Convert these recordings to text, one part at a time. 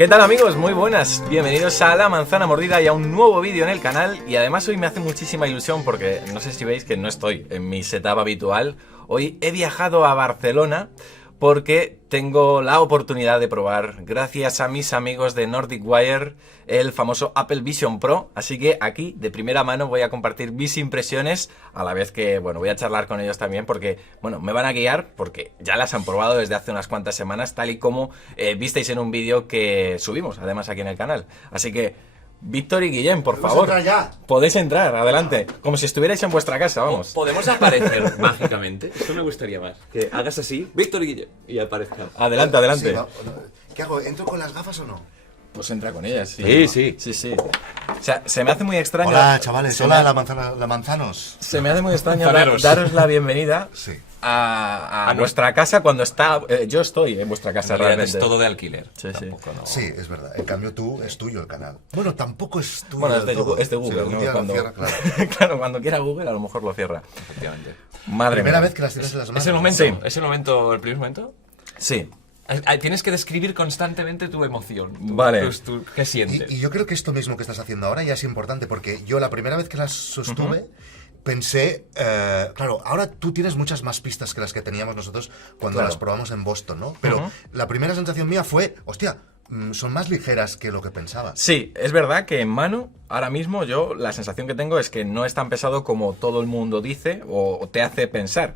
¿Qué tal amigos? Muy buenas, bienvenidos a La Manzana Mordida y a un nuevo vídeo en el canal. Y además hoy me hace muchísima ilusión porque no sé si veis que no estoy en mi setup habitual. Hoy he viajado a Barcelona porque tengo la oportunidad de probar, gracias a mis amigos de Nordic Wire, el famoso Apple Vision Pro. Así que aquí, de primera mano, voy a compartir mis impresiones, a la vez que, bueno, voy a charlar con ellos también porque, bueno, me van a guiar porque ya las han probado desde hace unas cuantas semanas, tal y como visteis en un vídeo que subimos, además, aquí en el canal. Así que, Víctor y Guillem, por favor, entrar ya. podéis entrar, adelante, como si estuvierais en vuestra casa, vamos. ¿Podemos aparecer mágicamente? Esto me gustaría más. Que hagas así, Víctor y Guille, y aparezcan. Adelante, adelante. Sí, no. ¿Qué hago? ¿Entro con las gafas o no? Pues entra con ellas. Sí. O sea, se me hace muy extraño. Hola, chavales. se Hola, me- la manzanos. Se me hace muy extraño Manzaneros. daros la bienvenida Sí. a vuestra casa cuando está. Yo estoy en vuestra casa En realidad realmente. es todo de alquiler. Sí, sí. Tampoco, no. Sí, es verdad. En cambio, es tuyo el canal. Bueno, tampoco es tuyo. Bueno, es de, del todo. es de Sí, Google, algún ¿no? día lo Cuando, cierra, claro. claro, cuando quiera Google a lo mejor lo cierra. Efectivamente. Madre Primera mía. vez que las tienes en las manos. ¿Es el momento? Sí. ¿Es el momento, el primer momento? Sí. Tienes que describir constantemente tu emoción. Vale. ¿Qué sientes? Y yo creo que esto mismo que estás haciendo ahora ya es importante porque yo la primera vez que las sostuve pensé, claro, ahora tú tienes muchas más pistas que las que teníamos nosotros cuando Claro. las probamos en Boston, ¿no? Pero la primera sensación mía fue, hostia, son más ligeras que lo que pensaba. Sí, es verdad que en mano, ahora mismo yo la sensación que tengo es que no es tan pesado como todo el mundo dice o te hace pensar.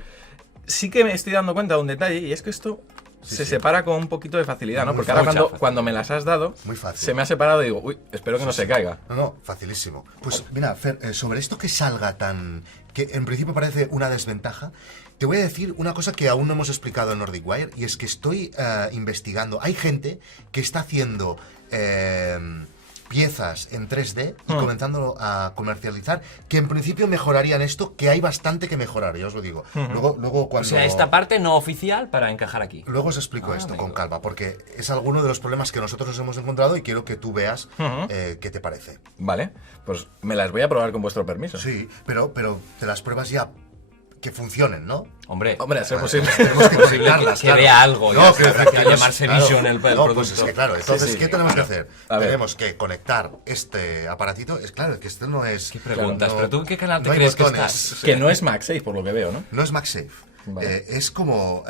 Sí que me estoy dando cuenta de un detalle y es que esto se separa con un poquito de facilidad, ¿no? Muy Porque ahora mucha cuando, facilidad. cuando me las has dado, Muy fácil. se me ha separado y digo, uy, espero que no se caiga. No, facilísimo. Pues mira, Fer, sobre esto que salga tan... que en principio parece una desventaja, te voy a decir una cosa que aún no hemos explicado en Nordic Wire, y es que estoy investigando. Hay gente que está haciendo piezas en 3D y comenzando a comercializar, que en principio mejorarían esto, que hay bastante que mejorar, ya os lo digo. Luego cuando... O sea, esta parte no oficial para encajar aquí. Luego os explico esto amigo. con calma, porque es alguno de los problemas que nosotros nos hemos encontrado y quiero que tú veas qué te parece. Vale, pues me las voy a probar con vuestro permiso. Sí, pero te las pruebas ya que funcionen, ¿no? Hombre, Hombre, a ser posible. Tenemos que posible conectarlas, que vea algo, ya, quiero que decir al que llamarse claro, Vision el no, producto. pues es que claro, entonces, Sí, ¿qué tenemos que hacer? A ver. Tenemos que conectar este aparatito. Es claro, que este no es... ¿Qué preguntas? no- ¿Pero tú en qué canal te no hay crees que botones. estás? Que no es MagSafe, por lo que veo, ¿no? No es MagSafe. Vale. Es como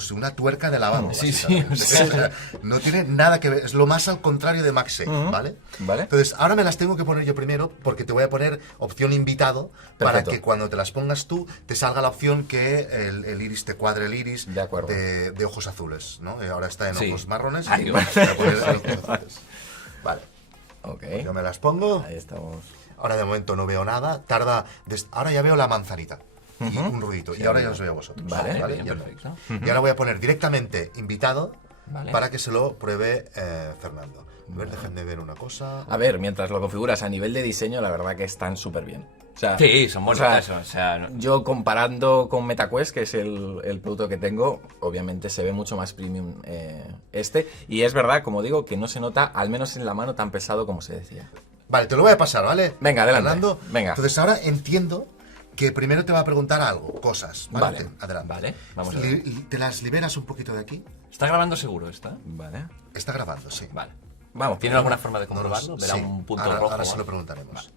si una tuerca de lavabo. Sí, básicamente. sí, O sea, no tiene nada que ver. Es lo más al contrario de MagSafe, ¿vale? Vale. Entonces, ahora me las tengo que poner yo primero porque te voy a poner opción invitado para Perfecto. que cuando te las pongas tú te salga la opción que el iris te cuadre el iris De acuerdo. de ojos azules, ¿no? Ahora está en Sí. ojos marrones y Ay, voy a poner en ojos azules. Vale. Ok. Yo me las pongo. Ahí estamos. Ahora de momento no veo nada. Ahora ya veo la manzanita. Y un ruidito. Y ahora ya os veo a vosotros. Vale, bien, Ya perfecto. Y ahora voy a poner directamente invitado Vale. para que se lo pruebe Fernando. A ver, déjenme ver una cosa. A ver, mientras lo configuras a nivel de diseño, la verdad que están súper bien. O sea, Sí, son o bonitas. sea, O sea, no- yo comparando con MetaQuest, que es el producto que tengo, obviamente se ve mucho más premium y es verdad, como digo, que no se nota, al menos en la mano, tan pesado como se decía. Vale, te lo voy a pasar, ¿vale? Venga, adelante. Fernando. Venga. Entonces ahora entiendo que primero te va a preguntar algo, cosas. Vale. Vale. Adelante. Vale, vamos a ver. ¿Te las liberas un poquito de aquí? ¿Está grabando seguro esta? Vale. Está grabando, sí. Vale. Vamos. ¿Tiene alguna forma de No lo comprobarlo? sé. Verá Sí. un punto ahora, rojo. Ahora se ¿vale? lo preguntaremos.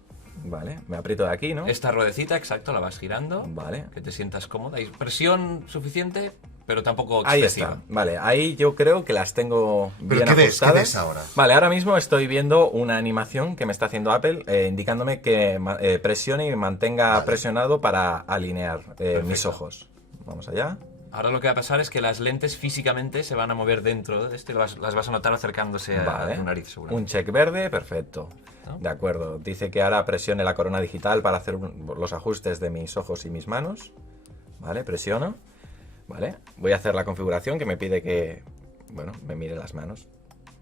Vale, me aprieto de aquí, ¿no? Esta ruedecita, exacto, la vas girando. Vale. Que te sientas cómoda. Y presión suficiente, pero tampoco Ahí excesiva. está. Vale, ahí yo creo que las tengo ¿Pero bien qué ves? ajustadas. ¿Qué ves ahora? Vale, ahora mismo estoy viendo una animación que me está haciendo Apple indicándome que presione y me mantenga Vale. presionado para alinear mis ojos. Vamos allá. Ahora lo que va a pasar es que las lentes físicamente se van a mover dentro de esto y las vas a notar acercándose Vale. a tu nariz, seguramente. Un check verde, perfecto. ¿No? De acuerdo. Dice que ahora presione la corona digital para hacer los ajustes de mis ojos y mis manos. Vale, presiono. Vale. Voy a hacer la configuración que me pide que, bueno, me mire las manos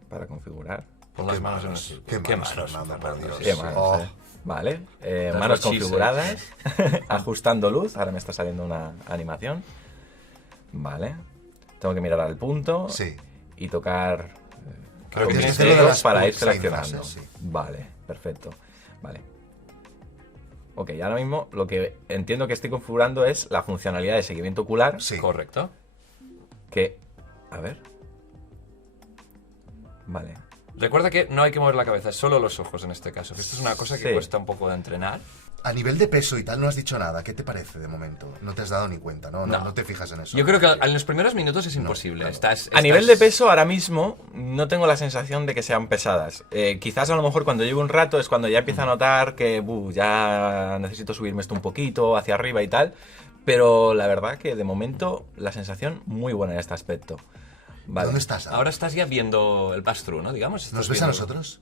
para configurar. Pon las Qué manos en el manos, círculo. qué manos, Fernando, por Dios. Qué manos, Oh. Vale, That's manos what she configuradas, ajustando luz, ahora me está saliendo una animación. Vale, tengo que mirar al punto Sí. y tocar Creo que con tienes mis que dedos las para ir seis seleccionando. fases, sí. Vale, perfecto. Vale. Ok, ahora mismo lo que entiendo que estoy configurando es la funcionalidad de seguimiento ocular, Sí. Correcto. que... A ver. Vale. Recuerda que no hay que mover la cabeza, solo los ojos en este caso. Esto es una cosa que Sí. cuesta un poco de entrenar. A nivel de peso y tal, no has dicho nada. ¿Qué te parece de momento? No te has dado ni cuenta, ¿no? No te fijas en eso. Yo creo que en los primeros minutos es imposible. claro. A nivel de peso, ahora mismo no tengo la sensación de que sean pesadas. Quizás a lo mejor cuando llevo un rato es cuando ya empiezo a notar que ya necesito subirme esto un poquito hacia arriba y tal. Pero la verdad que de momento la sensación muy buena en este aspecto. Vale. ¿Dónde estás? Ahora estás ya viendo el pass-through, ¿no? Digamos. ¿Nos Estás ves a viendo- nosotros?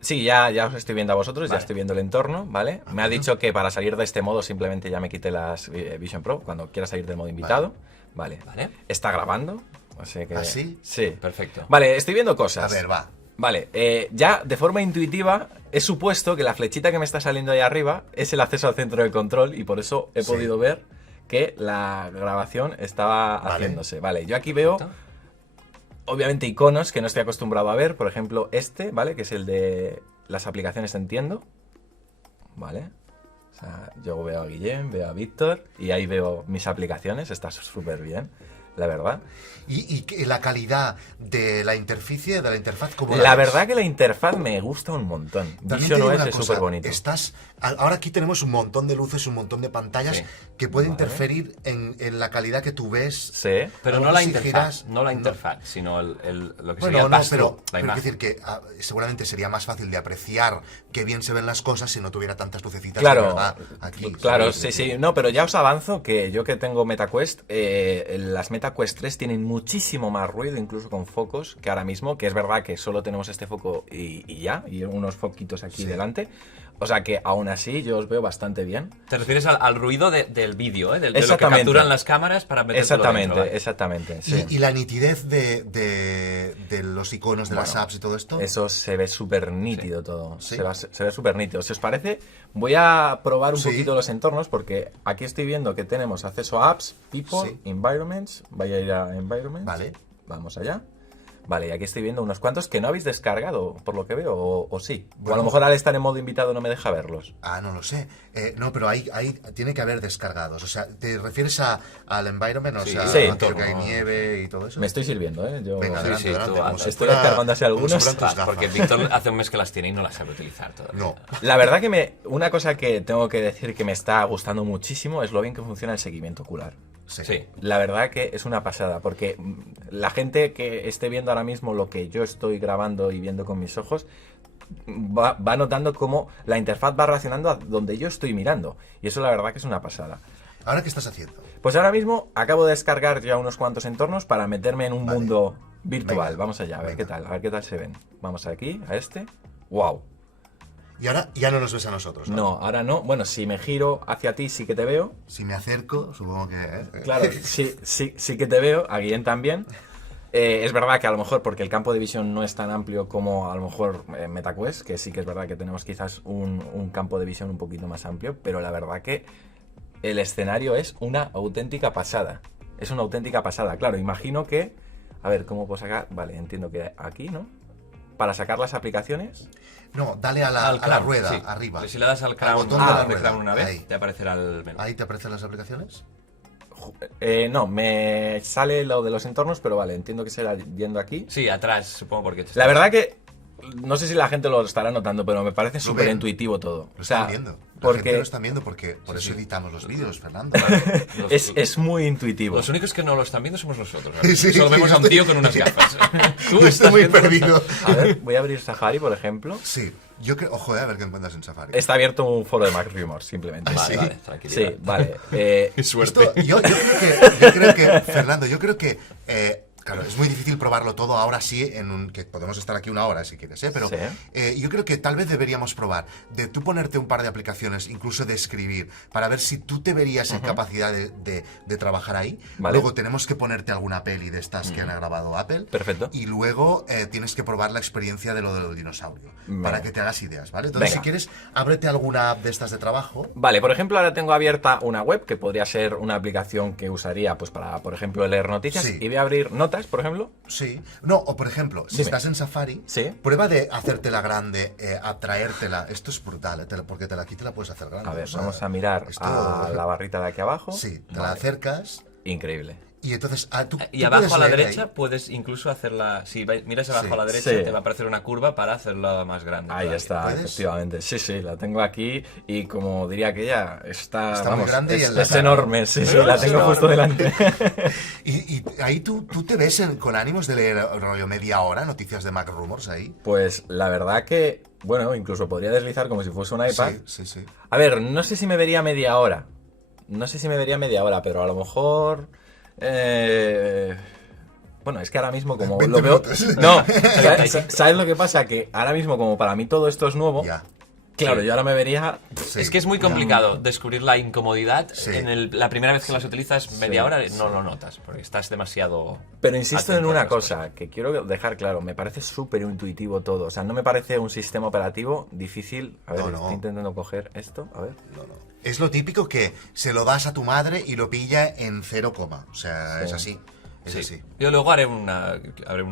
Sí, ya os estoy viendo a vosotros, ya Vale. estoy viendo el entorno, ¿vale? Me ha dicho que para salir de este modo simplemente ya me quite las Vision Pro, cuando quiera salir del modo invitado. Vale. Vale. Está grabando, así que... ¿Ah, sí? Sí. Perfecto. Vale, estoy viendo A cosas. ver, va. Vale, ya de forma intuitiva he supuesto que la flechita que me está saliendo ahí arriba es el acceso al centro de control y por eso he Sí. podido ver que la grabación estaba Vale. haciéndose. Vale, yo aquí veo... Perfecto. Obviamente iconos que no estoy acostumbrado a ver, por ejemplo este, ¿vale? Que es el de las aplicaciones Entiendo, ¿vale? O sea, yo veo a Guillem, veo a Víctor y ahí veo mis aplicaciones, está súper bien, la verdad. ¿Y la calidad de la interficie, de la interfaz, cómo La ves? verdad que la interfaz me gusta un montón. También te Vision digo OS una es cosa, súper bonito. Ahora aquí tenemos un montón de luces, un montón de pantallas Sí. que pueden Vale. interferir en la calidad que tú ves. Sí. Pero Ahora no la si interfaz, giras- no la no. interfaz, sino lo que Bueno, sería el no, pass-through, pero la quiero imagen. decir que seguramente sería más fácil de apreciar qué bien se ven las cosas si no tuviera tantas lucecitas de Claro, verdad aquí. claro, ¿sabes? sí. No, pero ya os avanzo que yo que tengo MetaQuest, las MetaQuest 3 tienen muchísimo más ruido, incluso con focos, que ahora mismo, que es verdad que solo tenemos este foco y ya, y unos foquitos aquí Sí. delante. O sea que aún así yo os veo bastante bien. Te refieres al ruido del vídeo, ¿eh? De lo que Exactamente. capturan las cámaras para meterlo Exactamente, dentro, ¿vale? exactamente. Sí. Y la nitidez de los iconos de las Bueno, apps y todo esto. Eso se ve súper nítido todo. Sí. Se ve súper nítido. Si os parece, voy a probar un Sí. poquito los entornos porque aquí estoy viendo que tenemos acceso a apps, people, Sí. environments. Voy a ir a environments. Vale. Vamos allá. Vale, y aquí estoy viendo unos cuantos que no habéis descargado, por lo que veo, o sí. O a Bueno. lo mejor al estar en modo invitado no me deja verlos. Ah, no lo sé. No, pero ahí tiene que haber descargados. O sea, ¿te refieres al environment? O Sí. sea, Sí. a que hay nieve y todo eso. Me estoy sirviendo, ¿eh? Yo... Venga, Sí, adelante, sí, adelante. tú como si estoy fuera- descargando así como si algunos. fueran tus gafas. Porque Víctor hace un mes que las tiene y no las sabe utilizar todavía. No. La verdad que una cosa que tengo que decir que me está gustando muchísimo es lo bien que funciona el seguimiento ocular. Sí. Sí. La verdad que es una pasada, porque la gente que esté viendo ahora mismo lo que yo estoy grabando y viendo con mis ojos, va notando cómo la interfaz va reaccionando a donde yo estoy mirando. Y eso la verdad que es una pasada. ¿Ahora qué estás haciendo? Pues ahora mismo acabo de descargar ya unos cuantos entornos para meterme en un Vale. mundo virtual. Venga. Vamos allá, a ver Venga. qué tal se ven. Vamos aquí, a este. ¡Wow! Y ahora ya no nos ves a nosotros, ¿no? No, ahora no. Bueno, si me giro hacia ti sí que te veo. Si me acerco, supongo que... Claro, sí que te veo, a Guillén también. Es verdad que a lo mejor, porque el campo de visión no es tan amplio como a lo mejor MetaQuest, que sí que es verdad que tenemos quizás un campo de visión un poquito más amplio, pero la verdad que el escenario es una auténtica pasada. Es una auténtica pasada. Claro, imagino que... A ver, ¿cómo puedo sacar? Vale, entiendo que aquí, ¿no? Para sacar las aplicaciones... No, dale a la Crown, rueda, sí. arriba. Si le das al crown, botón de la de rueda. crown una vez, Ahí. te aparecerá el menú. ¿Ahí te aparecen las aplicaciones? No, me sale lo de los entornos, pero vale, entiendo que será yendo aquí. Sí, atrás, supongo, porque... La verdad que no sé si la gente lo estará notando, pero me parece Lo súper ven. intuitivo todo. Lo O sea, están viendo. La gente porque lo está viendo porque por eso editamos los vídeos, Fernando. es muy intuitivo. Los únicos que no lo están viendo somos nosotros. Sí, Solo sí, vemos a un yo tío estoy- con unas gafas. Tú Yo estás estoy muy viendo- perdido. A ver, voy a abrir Safari, por ejemplo. Sí, yo creo... Ojo, a ver qué encuentras en Safari. Está abierto un foro de Mac Rumors, simplemente. Vale, Sí. vale, tranquilidad. Sí, vale. Qué suerte. Esto, Fernando, yo creo que claro, es muy difícil probarlo todo ahora sí, que podemos estar aquí una hora si quieres, ¿eh? Pero Sí. yo creo que tal vez deberíamos probar de tú ponerte un par de aplicaciones, incluso de escribir, para ver si tú te verías en capacidad de trabajar ahí. Vale. Luego tenemos que ponerte alguna peli de estas que han grabado Apple. Perfecto. Y luego tienes que probar la experiencia de lo del dinosaurio, Venga. para que te hagas ideas, ¿vale? Entonces, Venga. si quieres, ábrete alguna app de estas de trabajo. Vale, por ejemplo, ahora tengo abierta una web que podría ser una aplicación que usaría pues para, por ejemplo, leer noticias. Sí. Y voy a abrir notas, por ejemplo. Sí. No, o por ejemplo, si Dime. estás en Safari, Sí. prueba de hacértela grande, atraértela. Esto es brutal, porque aquí te la puedes hacer grande. A ver, o sea, vamos a mirar esto- a la barrita de aquí abajo. Sí, te la Vale. acercas Increíble. Y entonces, Y tú abajo puedes a la leer derecha ahí. puedes incluso hacerla... Si miras abajo Sí. a la derecha, Sí. te va a aparecer una curva para hacerla más grande. Ahí todavía. está, ¿Puedes? efectivamente. Sí, sí, la tengo aquí y como diría aquella, Está muy vamos, grande y es, en la es cara. enorme, sí, sí, Es la tengo enorme. justo delante. Y ahí tú te ves con ánimos de leer rollo media hora, noticias de Mac Rumors ahí. Pues la verdad que, bueno, incluso podría deslizar como si fuese un iPad. Sí. A ver, no sé si me vería media hora. No sé si me vería media hora, pero a lo mejor... Bueno, es que ahora mismo como 20 lo veo... minutos. No, ¿sabes lo que pasa? Que ahora mismo como para mí todo esto es nuevo, Ya. claro, Sí. yo ahora me vería... Sí. Es que es muy complicado descubrir la incomodidad. Sí. La primera vez que las utilizas media Sí, hora no lo notas, porque estás demasiado... Pero insisto en atento a una otras cosas. cosa que quiero dejar claro, me parece súper intuitivo todo, o sea, no me parece un sistema operativo difícil. A ver, No, no. estoy intentando coger esto, a ver. No. Es lo típico que se lo das a tu madre y lo pilla en 0, o sea, Sí. es así. Es Sí. así. Yo luego haré un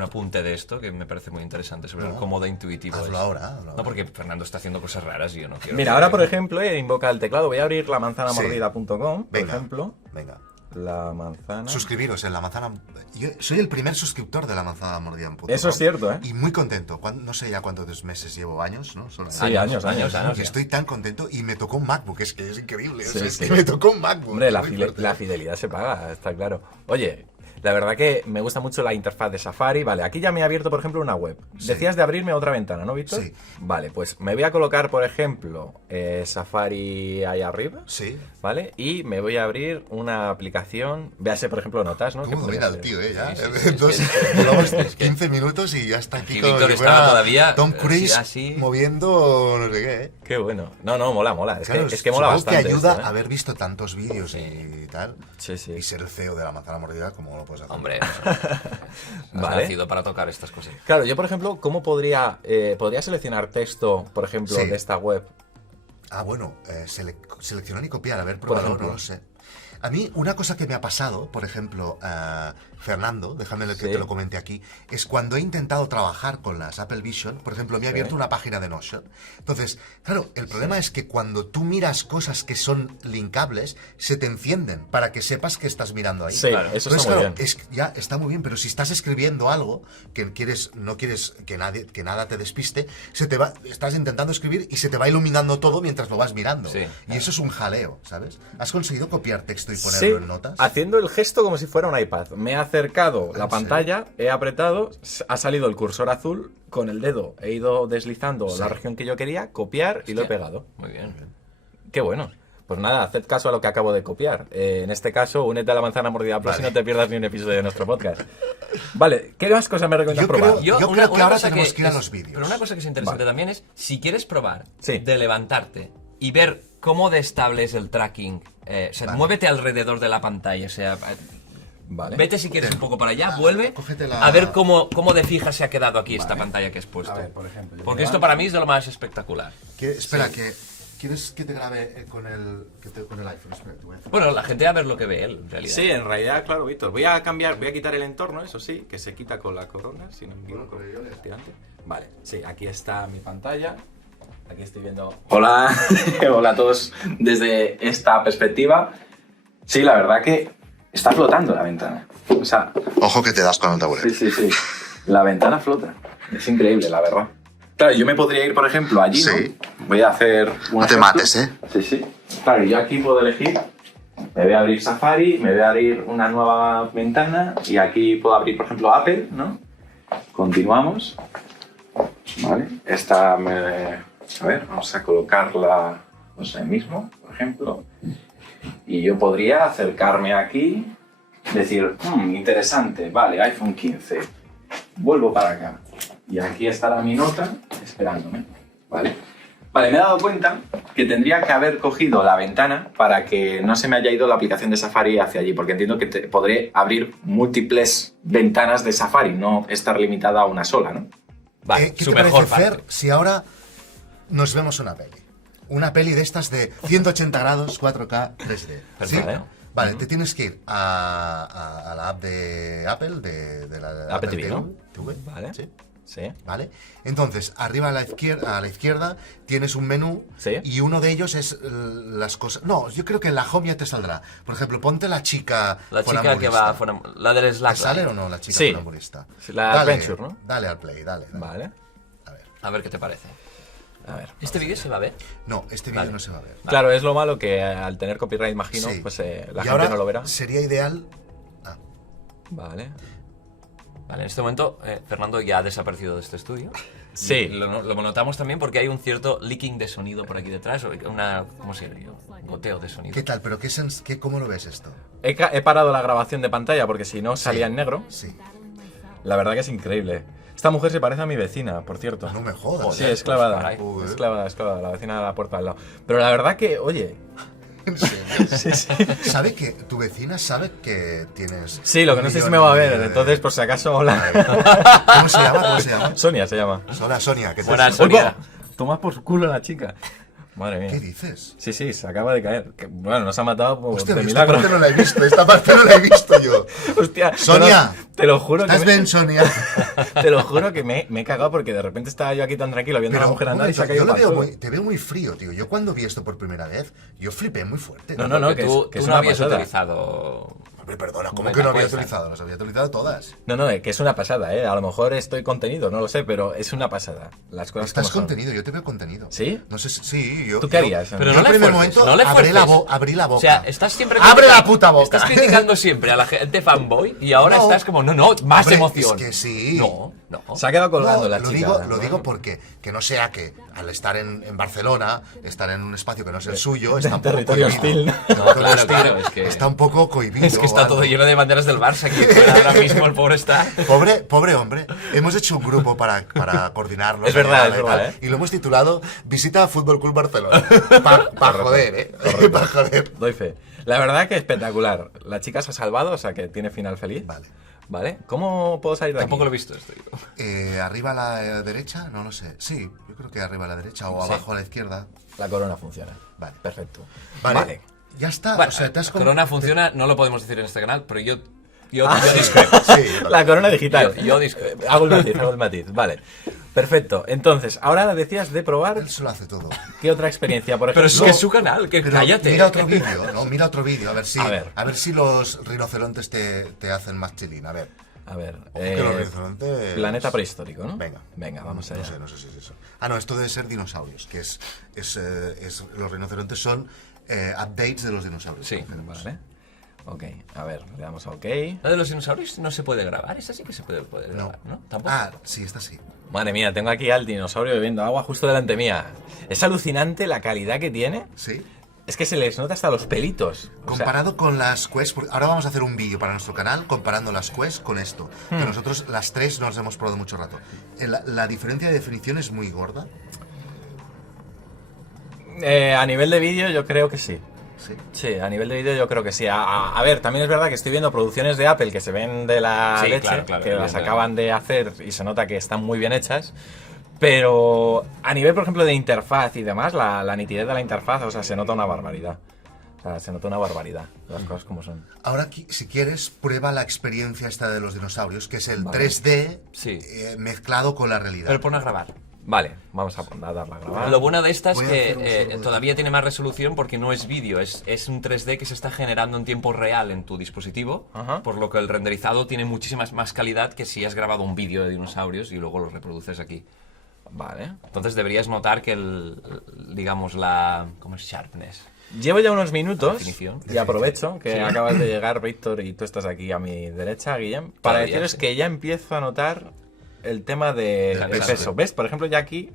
apunte de esto que me parece muy interesante sobre el cómodo intuitivo. Hazlo es. ahora, hazlo ahora. No, porque Fernando está haciendo cosas raras y yo no quiero. Mira, ahora por ejemplo, invoca el teclado, voy a abrir la manzanamordida.com, por Venga. ejemplo. Venga. La manzana... Suscribiros en la manzana. Yo soy el primer suscriptor de la manzana mordida en Eso es cierto, ¿eh? Y muy contento. No sé ya cuántos meses llevo, años, ¿no? Solo Sí, años. Y estoy tan contento y me tocó un MacBook, es que es increíble. Sí, o sea, sí. Es que me tocó un MacBook. Hombre, la, Muy fuerte. la fidelidad se paga, está claro. Oye, la verdad que me gusta mucho la interfaz de Safari. Vale, aquí ya me ha abierto, por ejemplo, una web. Sí. Decías de abrirme otra ventana, ¿no, Víctor? Sí. Vale, pues me voy a colocar, por ejemplo, Safari ahí arriba. Sí. ¿Vale? Y me voy a abrir una aplicación. Véase, por ejemplo, Notas, ¿no? ¿Cómo Que podría domina el ser. tío, ya? Sí, sí, Entonces, es que- llevamos es que- 15 minutos y ya está aquí Y como Víctor si estaba fuera todavía, Tom Cruise así. moviendo no sé qué, ¿eh? Qué bueno. No, mola. Es, Claro, que, es que mola supongo bastante. que ayuda esto, ¿eh? haber visto tantos vídeos y tal. Sí, sí. Y ser el CEO de la manzana mordida, como lo puedes hacer? Hombre, has Vale. nacido para tocar estas cosas. Claro, yo, por ejemplo, ¿cómo podría seleccionar texto, por ejemplo, Sí. de esta web? Ah, bueno, seleccionar y copiar, haber probado, ejemplo. no lo sé. A mí, una cosa que me ha pasado, por ejemplo, Fernando, déjame que Sí. te lo comente aquí, es cuando he intentado trabajar con las Apple Vision, por ejemplo, me ha Sí. abierto una página de Notion. Entonces, claro, el problema es que cuando tú miras cosas que son linkables, se te encienden para que sepas que estás mirando ahí. Sí, Claro. eso Entonces, está muy claro, bien. ya está muy bien, pero si estás escribiendo algo que no quieres que nada te despiste, estás intentando escribir y se te va iluminando todo mientras lo vas mirando. Sí. Y eso es un jaleo, ¿sabes? ¿Has conseguido copiar texto y Sí, ponerlo en notas? haciendo el gesto como si fuera un iPad. Me he acercado la ¿En pantalla, he apretado, ha salido el cursor azul, con el dedo he ido deslizando Sí. la región que yo quería, copiar y lo he Hostia. pegado. Muy bien. Qué bueno. Pues nada, haced caso a lo que acabo de copiar. En este caso, únete a la manzana mordida Plus Vale. y no te pierdas ni un episodio de nuestro podcast. Vale, ¿qué más cosas me recomiendas Yo probar? creo- Yo creo que ahora cosa tenemos que ir a es- los vídeos. Pero una cosa que es interesante Vale. también es, si quieres probar Sí. de levantarte y ver cómo de estable es el tracking, o sea, Vale. muévete alrededor de la pantalla, o sea, Vale. vete si quieres un poco para allá, vuelve cógete la- a ver cómo de fija se ha quedado aquí esta pantalla que has puesto. A ver, por ejemplo, yo Porque me esto levanto. para mí es de lo más espectacular. Espera, ¿quieres que te grabe con el iPhone? Espera, te voy a hacer- Bueno, la gente va a ver lo que ve él, en realidad. Sí, en realidad, claro, Víctor. Voy a quitar el entorno, eso sí, que se quita con la corona, si no me equivoco. Efectivamente. Vale, sí, aquí está mi pantalla. Aquí estoy viendo. Hola, hola a todos desde esta perspectiva. Sí, la verdad que está flotando la ventana. O sea, Ojo que te das con el taburete. sí. La ventana flota. Es increíble, la verdad. Claro, yo me podría ir, por ejemplo, allí, Sí. ¿no? Voy a hacer. No te mates, ¿eh? Sí. Claro, yo aquí puedo elegir. Me voy a abrir Safari, me voy a abrir una nueva ventana y aquí puedo abrir, por ejemplo, Apple, ¿no? Continuamos. Vale. Esta me. A ver, vamos a colocarla, pues ahí mismo, por ejemplo. Y yo podría acercarme aquí, decir, interesante, vale, iPhone 15. Vuelvo para acá. Y aquí estará mi nota esperándome. ¿Vale? Vale, me he dado cuenta que tendría que haber cogido la ventana para que no se me haya ido la aplicación de Safari hacia allí, porque entiendo que podré abrir múltiples ventanas de Safari, no estar limitada a una sola, ¿no? Vale, ¿Qué su te mejor parece, parte. Fer, si ahora nos vemos una peli? Una peli de estas de 180 grados, 4K, 3D. ¿Sí? Perfecto. Vale, te tienes que ir a la app de Apple, de la Apple TV, ¿no? TV. Vale. ¿Sí? Sí. ¿Vale? Entonces, arriba a la izquierda tienes un menú Sí. y uno de ellos es las cosas... No, yo creo que en la home ya te saldrá. Por ejemplo, ponte la chica La chica que va... La del ¿Te Slack. sale o no la chica Sí. funambulista? Sí, la Adventure, ¿no? Dale al play, dale. Vale. A ver. A ver qué te parece. A ver. ¿Este vídeo se va a ver? No, este vídeo no se va a ver. Claro, es lo malo que al tener copyright, imagino, Sí. pues Y la gente ahora no lo verá. sería ideal... Ah, Vale. Vale, en este momento Fernando ya ha desaparecido de este estudio. Sí. Y lo notamos también porque hay un cierto leaking de sonido por aquí detrás, o una, ¿cómo se llama? Un goteo de sonido. ¿qué tal? ¿Pero cómo lo ves esto? He parado la grabación de pantalla porque si no salía Sí. en negro. Sí. La verdad que es increíble. Esta mujer se parece a mi vecina, por cierto. No me jodas. Sí, es clavada. caray. Joder. Es clavada, la vecina de la puerta al lado. Pero la verdad que, oye. ¿En serio? Sí, sí. ¿Sabe que tu vecina sabe que tienes... Sí, lo que no sé si me va a ver, entonces por si acaso, hola. ¿Cómo se llama? ¿Cómo se llama? Sonia se llama. Hola, Sonia. ¿Qué tal? Buenas, Sonia. Toma por culo la chica. Madre mía. ¿Qué dices? Sí, sí, se acaba de caer. Bueno, nos ha matado por Hostia, de esta milagro. parte no la he visto. Esta parte no la he visto yo. Hostia, Sonia. te lo juro ¿Estás que bien, Sonia? te lo juro que me he cagado porque de repente estaba yo aquí tan tranquilo viendo a la mujer un andar y se ha momento, caído yo lo pa'l veo suelo. te veo muy frío, tío. Yo cuando vi esto por primera vez, yo flipé muy fuerte. No, Porque que tú, es tú no una habías pasada. utilizado... Hombre, perdona, ¿cómo Venga, que no había cuenta. utilizado? Las había utilizado todas. No, que es una pasada, ¿eh? A lo mejor estoy contenido, no lo sé, pero es una pasada. Las cosas Estás como son. contenido, yo te veo contenido. ¿Sí? No sé sí, yo... ¿Tú qué harías? Pero yo no en le primer fuerces, momento no le fuerces. abrí la boca. O sea, estás siempre... ¡Abre la criticando- puta boca! Estás criticando siempre a la gente fanboy y ahora No. estás como, no, más Hombre, emoción. es que sí. No. Se ha quedado colgando No, la lo chica. digo, ¿no? lo digo porque que no sea que al estar en Barcelona, estar en un espacio que no es el suyo, está un poco territorio cohibido. hostil. No, claro, es que... Está un poco cohibido. Es que está o algo. todo lleno de banderas del Barça aquí fuera ahora mismo, el pobre está... Pobre hombre. Hemos hecho un grupo para coordinarlo. Es verdad, y es verdad, tal, y lo hemos titulado Visita a Fútbol Club Barcelona. Para joder, ¿eh? Para joder. Doy fe. La verdad que espectacular. La chica se ha salvado, o sea que tiene final feliz. Vale. ¿Vale? ¿Cómo puedo salir de aquí? Tampoco lo he visto esto. Arriba a la derecha, no lo sé. Sí, yo creo que arriba a la derecha o Sí. abajo a la izquierda. La corona funciona. Vale. Perfecto. Vale. Ya está. Bueno, o sea, te has Corona funciona, no lo podemos decir en este canal, pero yo Ah, discrepo. sí, La corona digital. Yo discrepo. Hago el matiz. Vale. Perfecto. Entonces, ahora decías de probar. Él se lo hace todo. ¿Qué otra experiencia, por ejemplo? Pero es que es su canal, que Pero cállate. mira otro vídeo, ¿no? Mira otro vídeo, a ver A si los rinocerontes te hacen más chilín. A ver. A ver. Ojo que los rinocerontes... Planeta prehistórico, ¿no? Venga. Venga, vamos allá. No sé si es eso. Ah, no, esto debe ser dinosaurios, que los rinocerontes son updates de los dinosaurios. Sí. Vale. Ok, a ver, le damos a OK. La de los dinosaurios no se puede grabar, esta sí que se puede grabar, ¿no? Tampoco. Ah, sí, esta sí. Madre mía, tengo aquí al dinosaurio bebiendo agua justo delante mía. Es alucinante la calidad que tiene. Sí. Es que se les nota hasta los pelitos. O sea, Comparado con las Quest, porque ahora vamos a hacer un vídeo para nuestro canal comparando las Quest con esto. Que nosotros las tres nos hemos probado mucho rato. La diferencia de definición es muy gorda. a nivel de vídeo yo creo que sí. Sí. Sí, a nivel de vídeo yo creo que sí. A ver, también es verdad que estoy viendo producciones de Apple que se ven de la Sí, leche, claro, que las evidentemente. acaban de hacer y se nota que están muy bien hechas. Pero a nivel, por ejemplo, de interfaz y demás, la nitidez de la interfaz, o sea, se nota una barbaridad. O sea, se nota una barbaridad, las cosas como son. Ahora, si quieres, prueba la experiencia esta de los dinosaurios, que es el Vale. 3D Sí. mezclado con la realidad. Pero pon a grabar. Vale, vamos a darla a grabar. Lo bueno de esta es Voy a hacer un que sorbo de- todavía tiene más resolución porque no es vídeo, es un 3D que se está generando en tiempo real en tu dispositivo, Ajá. por lo que el renderizado tiene muchísima más calidad que si has grabado un vídeo de dinosaurios y luego lo reproduces aquí. Vale. Entonces deberías notar que digamos, ¿cómo es? Sharpness. Llevo ya unos minutos Definición. y aprovecho que Sí. acabas de llegar, Víctor, y tú estás aquí a mi derecha, Guillem, para Todavía, deciros sí. que ya empiezo a notar el tema Del del peso. peso. ¿Ves? Por ejemplo, ya aquí,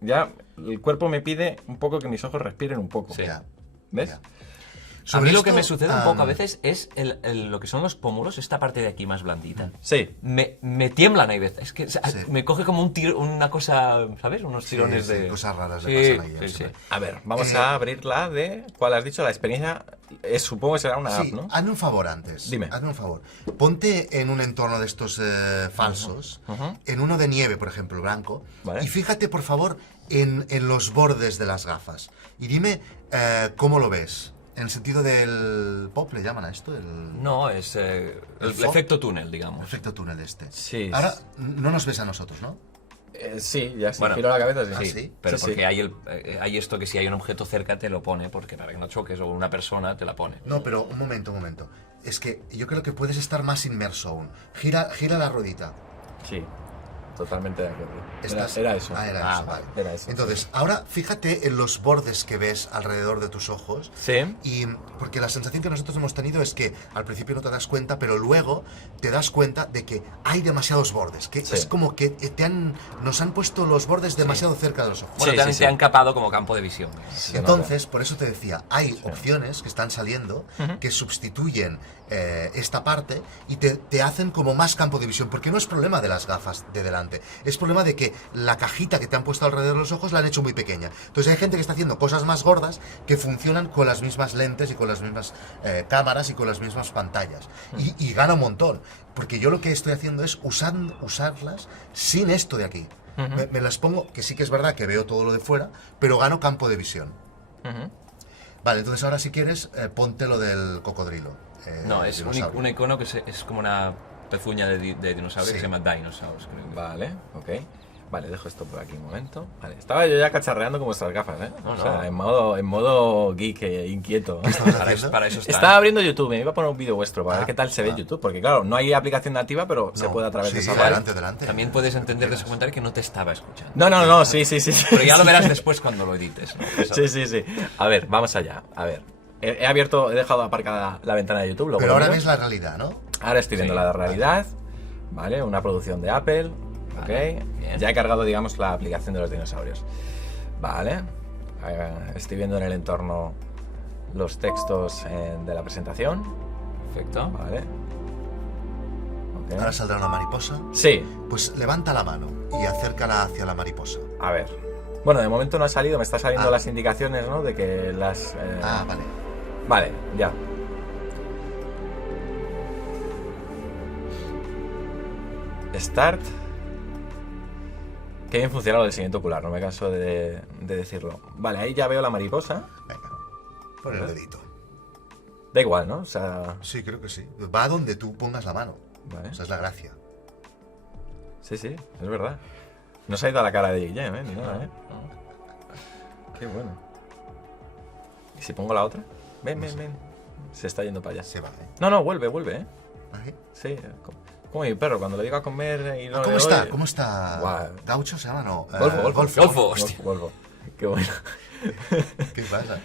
ya el cuerpo me pide un poco que mis ojos respiren un poco. Sí. Ya. ¿Ves? Ya. A mí lo que esto, me sucede un poco a veces es lo que son los pómulos, esta parte de aquí más blandita. Sí. Me tiemblan hay veces. Es que Sí. me coge como una cosa, ¿sabes? Unos Sí, tirones sí, de... cosas raras Sí, le pasan ahí. sí, sí. siempre. A ver, vamos a abrirla de... ¿Cuál has dicho? La experiencia, supongo que será una Sí, app, ¿no? hazme un favor antes. Dime. Hazme un favor. Ponte en un entorno de estos falsos, Ujú. en uno de nieve, por ejemplo, blanco, Vale. y fíjate, por favor, en los bordes de las gafas. Y dime cómo lo ves. En el sentido del pop, ¿le llaman a esto? El No, es el fog? efecto túnel, digamos. efecto túnel este. Sí. Ahora, no nos ves a nosotros, ¿no? Sí, ya si Bueno, giro la cabeza, sí. ¿ah, Sí, sí? pero Sí, porque sí. hay esto que si hay un objeto cerca te lo pone, porque para que no choques, o una persona te la pone. No, pero un momento. Es que yo creo que puedes estar más inmerso aún. Gira la ruedita. Sí, totalmente de acuerdo. Estás- Era eso. Ah, era Ah, eso, vale. era eso, Entonces, ahora fíjate en los bordes que ves alrededor de tus ojos. Sí. Y porque la sensación que nosotros hemos tenido es que al principio no te das cuenta, pero luego te das cuenta de que hay demasiados bordes. Que Sí. es como que nos han puesto los bordes demasiado cerca de los ojos. Bueno, Sí, te, sí, te sí. han capado como campo de visión. Se Entonces, por eso te decía, hay opciones que están saliendo que sustituyen esta parte y te hacen como más campo de visión, porque no es problema de las gafas de delante, es problema de que la cajita que te han puesto alrededor de los ojos la han hecho muy pequeña. Entonces hay gente que está haciendo cosas más gordas que funcionan con las mismas lentes y con las mismas cámaras y con las mismas pantallas. Y gana un montón, porque yo lo que estoy haciendo es usarlas sin esto de aquí. Me las pongo, que sí que es verdad que veo todo lo de fuera, pero gano campo de visión. Ujú. Vale, entonces ahora si quieres, ponte lo del cocodrilo. No, es dinosaurio. un icono que es como una pezuña de dinosaurio Sí. que se llama Dinosaurs, creo. Vale, ok. Vale, dejo esto por aquí un momento. Vale, estaba yo ya cacharreando con vuestras gafas, ¿eh? No, O no. sea, en modo geek, inquieto. Para eso está. Estaba abriendo YouTube, me iba a poner un vídeo vuestro para ver qué tal se ve ah. YouTube, porque claro, no hay aplicación nativa, pero se No, puede a través sí, de esa adelante, web. adelante. También puedes entender de ese comentario que no te estaba escuchando. No, sí. Pero ya lo verás después cuando lo edites, ¿no? Sí. A ver, vamos allá. A ver. He dejado aparcada la ventana de YouTube. Luego Pero lo ahora miro. ves la realidad, ¿no? Ahora estoy viendo Sí, la realidad, ¿vale? Una producción de Apple, ¿ok? Vale, bien. Ya he cargado, digamos, la aplicación de los dinosaurios. Vale. Estoy viendo en el entorno los textos de la presentación, Perfecto. ¿vale? Ok. Ahora saldrá una mariposa. Sí, Pues levanta la mano y acércala hacia la mariposa. a ver. Bueno, de momento no ha salido, me están saliendo Ah. las indicaciones, ¿no? De que las... Vale. Vale, ya. Start. Qué bien funciona lo del siguiente ocular, no me canso de decirlo. Vale, ahí ya veo la mariposa. Venga. Pon el dedito. Da igual, ¿no? O sea, Sí, creo que sí. Va donde tú pongas la mano. vale. Esa es la gracia. Sí, es verdad. No se ha ido a la cara de Guillem, ni nada, ¿eh? Qué bueno. ¿Y si pongo la otra? Ven. Se está yendo para allá. Se va, ¿eh? No, vuelve, ¿eh? ¿Ahí? Sí, como mi perro, cuando le digo a comer y no ¿Cómo le está? doy- ¿Cómo está? Guau. ¿Gaucho se llama? No. Golfo, hostia. Golfo. Qué bueno. ¿Qué pasa?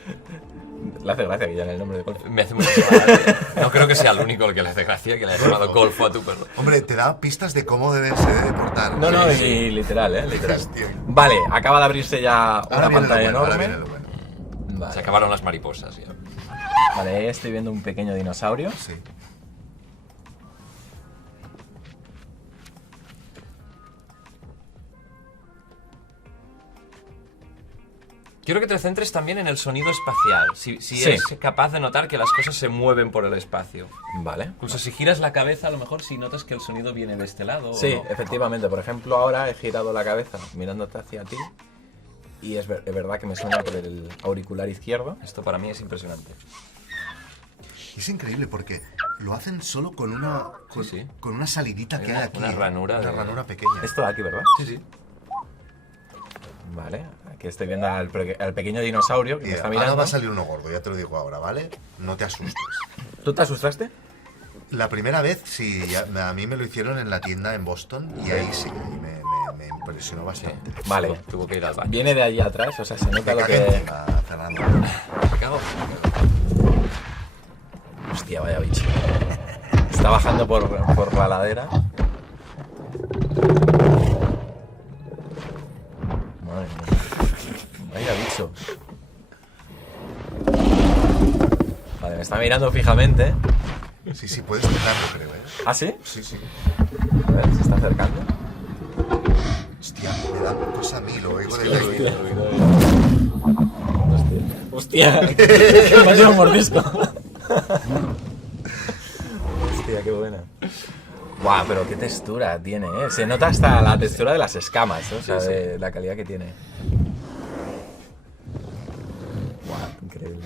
Le hace gracia que ya en el nombre de Golfo. Me hace mucho gracia. No creo que sea el único al que le hace gracia que le haya llamado Golfo a tu perro. Hombre, te da pistas de cómo debes portar. No, Sí. y literal, literal. Hostia. Vale, acaba de abrirse ya Ahora una viene lo pantalla bueno, ahora enorme. viene lo bueno. Vale. Se acabaron las mariposas ya. Vale, ahí estoy viendo un pequeño dinosaurio. Sí. Quiero que te centres también en el sonido espacial. Si Sí. eres capaz de notar que las cosas se mueven por el espacio. Vale. Incluso si giras la cabeza, a lo mejor si notas que el sonido viene de este lado. Sí, o no. efectivamente. Por ejemplo, ahora he girado la cabeza mirándote hacia ti y es verdad que me suena por el auricular izquierdo. Esto para mí es impresionante. Es increíble porque lo hacen solo con una, Sí. con una salidita Hay que hay aquí. una ranura Una de- ranura pequeña. Esto de aquí, ¿verdad? Sí, sí. Vale. Aquí estoy viendo al pequeño dinosaurio que me está Ahora mirando. va a salir uno gordo, ya te lo digo ahora, ¿vale? No te asustes. ¿Tú te asustaste? La primera vez, sí, a mí me lo hicieron en la tienda en Boston y ahí sí, me impresionó bastante. Vale. Tuvo que ir al baño. Viene de allí atrás, o sea, se nota Me lo cagué que... encima, Fernando. Me cago. Hostia, vaya bicho. Está bajando por la ladera. Madre mía. Vaya bicho. Vale, me está mirando fijamente. Sí, puedes tocarlo, creo, ¿eh? ¿Ah, sí? Sí. A ver, se está acercando. Hostia, me da cosa a mí, lo oigo de lejos. Hostia. Me ha sido un mordisco. Hostia, qué buena. Guau, pero qué textura tiene, ¿eh? Se nota hasta la textura de las escamas, ¿eh? O sea, Sí, sí. de la calidad que tiene. Guau, increíble.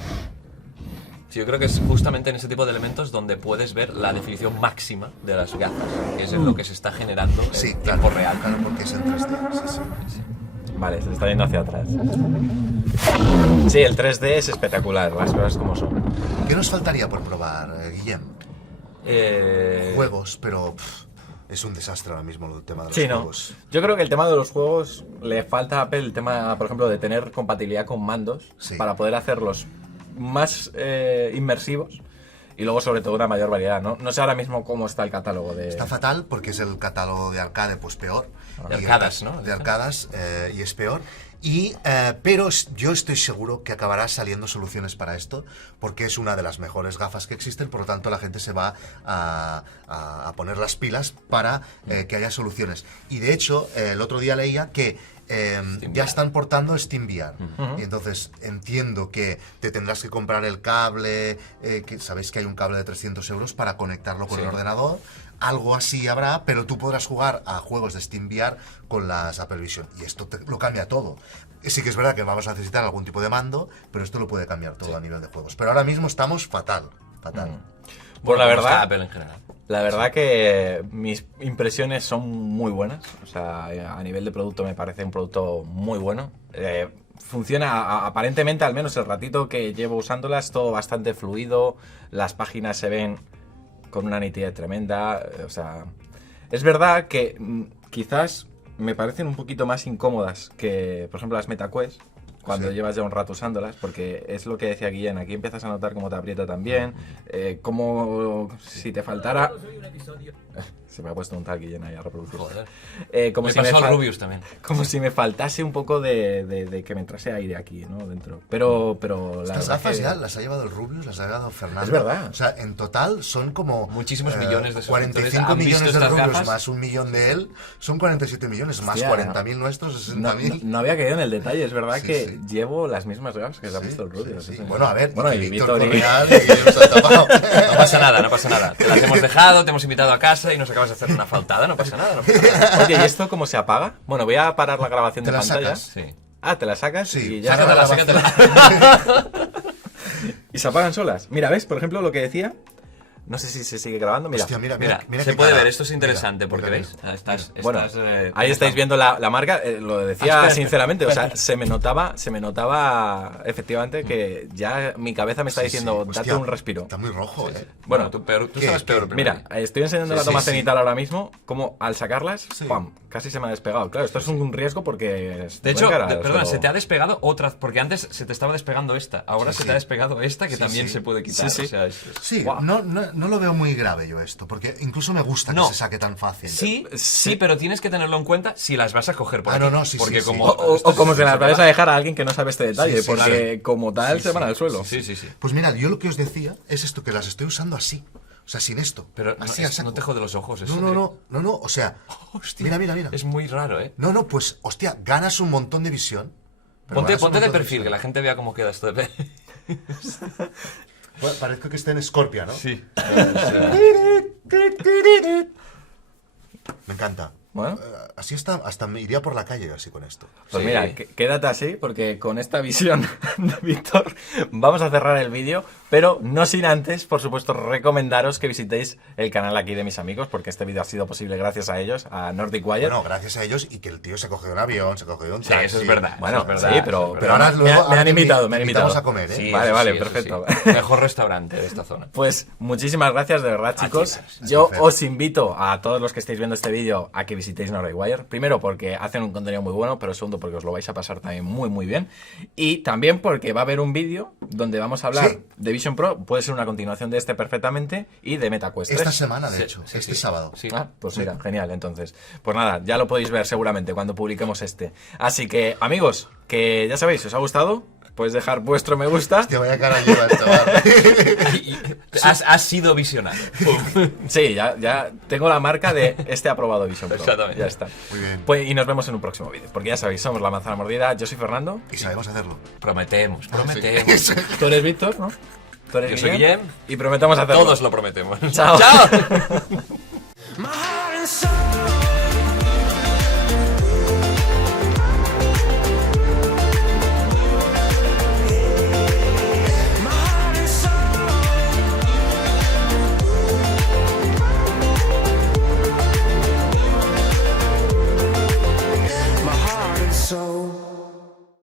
Sí, yo creo que es justamente en ese tipo de elementos donde puedes ver la definición máxima de las gafas, que es en lo que se está generando Sí, en claro, tiempo real. claro, porque es en 3D. Sí, sí. Vale, se está yendo hacia atrás. Sí, el 3D es espectacular, las cosas como son. ¿Qué nos faltaría por probar, Guillem? Juegos, pero es un desastre ahora mismo el tema de los Sí, ¿no? juegos. Yo creo que el tema de los juegos le falta a Apple el tema, por ejemplo, de tener compatibilidad con mandos Sí. para poder hacerlos más inmersivos y luego sobre todo una mayor variedad, ¿no? No sé ahora mismo cómo está el catálogo de... Está fatal porque es el catálogo de arcade, pues peor. De Y arcadas, ¿no? De arcadas, y es peor. Pero yo estoy seguro que acabará saliendo soluciones para esto, porque es una de las mejores gafas que existen, por lo tanto la gente se va a poner las pilas para que haya soluciones. Y de hecho, el otro día leía que ya están portando SteamVR. Y entonces entiendo que te tendrás que comprar el cable, que sabéis que hay un cable de 300 euros para conectarlo con el ordenador. Algo así habrá, pero tú podrás jugar a juegos de SteamVR con las Apple Vision. Y esto lo cambia todo. Sí que es verdad que vamos a necesitar algún tipo de mando, pero esto lo puede cambiar todo a nivel de juegos. Pero ahora mismo estamos fatal. Pues la Como está verdad... Apple en general. La verdad que mis impresiones son muy buenas. O sea, a nivel de producto me parece un producto muy bueno. Funciona aparentemente, al menos el ratito que llevo usándolas, todo bastante fluido. Las páginas se ven con una nitidez tremenda. O sea, es verdad que quizás me parecen un poquito más incómodas que, por ejemplo, las MetaQuest. Cuando llevas ya un rato usándolas, porque es lo que decía Guillén, aquí empiezas a notar cómo te aprieta también, como si te faltara... Se me ha puesto un tal Guillén ahí a reproducir. Joder. Como Me si me pasó al Rubius también. Como si me faltase un poco de que me entrase aire aquí, ¿no? Dentro. Pero la Estas verdad gafas que- ya las ha llevado el Rubius, las ha llevado Fernando. Es verdad. O sea, en total son como... Muchísimos millones de suscriptores 45 han visto millones del estas Rubius gafas. más 1 millón de él. Son 47 millones, más Hostia, 40.000 nuestros, No, 60.000. no había caído en el detalle, es verdad Sí, que sí. llevo las mismas gafas que se ha puesto el Rubio. Sí, sí. sí. Bueno, a ver, Bueno, y y Víctor Víctor y- Correal y Guillermo Santapau. No pasa nada, no pasa nada. Te las hemos dejado, te hemos invitado a casa y nos acabas de hacer una faltada. No pasa nada, no pasa nada. Oye, ¿y esto cómo se apaga? Bueno, voy a parar la grabación ¿Te de la pantalla. sacas? Sí. Ah, ¿te la sacas? Sí, Y ya Sácatela, sácatela. y se apagan solas. Mira, ¿ves? Por ejemplo, lo que decía. No sé si se sigue grabando. Mira. Hostia, mira Mira, qué se puede cara. ver, esto es interesante Mira, porque mira, veis, mira. estás, Bueno, estás, ahí estáis viendo la marca, lo decía espera, sinceramente, o sea, se me notaba efectivamente que ya mi cabeza me está Sí, diciendo, sí. date Hostia, un respiro. Está muy rojo, Bueno, tú ¿qué? sabes peor primero. Mira, estoy enseñando la Sí, toma sí, sí. cenital ahora mismo, como al sacarlas, Sí. ¡pam! Casi se me ha despegado. Claro, esto es un riesgo porque... De hecho, perdona, perdona, se te ha despegado otra, porque antes se te estaba despegando esta, ahora Sí, se sí. te ha despegado esta que Sí, también sí. se puede quitar. Sí, sí. O sea, Sí, Guau. no lo veo muy grave yo esto, porque incluso me gusta No. que se saque tan fácil. sí, pero tienes que tenerlo en cuenta si las vas a coger por Ah, aquí. no, no, sí, porque sí, como sí. O como se las vayas a dejar a alguien que no sabe este detalle, Sí, sí, porque claro. como tal Sí, se van sí. al suelo. Sí, sí, sí. Pues mira, yo lo que os decía es esto, que las estoy usando así. O sea, sin esto. Pero así no, a saco. no te jode los ojos eso. No, o sea, Hostia, mira. Es muy raro, ¿eh? No, pues, hostia, ganas un montón de visión. pero Ponte, ganas un ponte de montón perfil, que visión. la gente vea cómo queda esto de Bueno, parezco que esté en Scorpia, ¿no? Sí. Me encanta. Bueno. Así hasta me iría por la calle así con esto. Pues Sí. mira, quédate así, porque con esta visión de Víctor vamos a cerrar el vídeo, pero no sin antes, por supuesto, recomendaros que visitéis el canal aquí de mis amigos, porque este vídeo ha sido posible gracias a ellos, a Nordic Wire. Bueno, gracias a ellos y que el tío se cogió un avión, se cogió un Sí, taxi. eso es verdad. Bueno, eso es verdad, sí, eso pero, es verdad. Pero ahora me luego han ahora te invitado, me han invitamos invitado. a comer, ¿eh? Sí, Vale, eso vale, sí, eso perfecto. sí. Mejor restaurante de esta zona. Pues muchísimas gracias, de verdad, chicos. chicos. Yo Placer. os invito a todos los que estéis viendo este vídeo a que visitéis Nordic Wire. Primero porque hacen un contenido muy bueno, pero segundo porque os lo vais a pasar también muy, muy bien. Y también porque va a haber un vídeo donde vamos a hablar Sí. de Vision Pro, puede ser una continuación de este perfectamente, y de MetaQuest 3. Esta semana, de Sí, hecho, sí, este sí. sábado. Sí. Ah, pues mira, genial, entonces. Pues nada, ya lo podéis ver seguramente cuando publiquemos este. Así que, amigos, que ya sabéis, si os ha gustado, podéis dejar vuestro me gusta. Hostia, vaya cara lleva esto, ¿vale? Has sido visionario. Sí, ya tengo la marca de este aprobado Vision Pro. Exactamente. Ya está. Muy bien. Pues, y nos vemos en un próximo vídeo, porque ya sabéis, somos La Manzana Mordida, yo soy Fernando. Y sabemos hacerlo. Prometemos. Tú eres Víctor, ¿no? Tú eres Yo soy Guillem. Y prometemos hacerlo. Todos lo prometemos. Chao. ¡Chao! My heart and soul.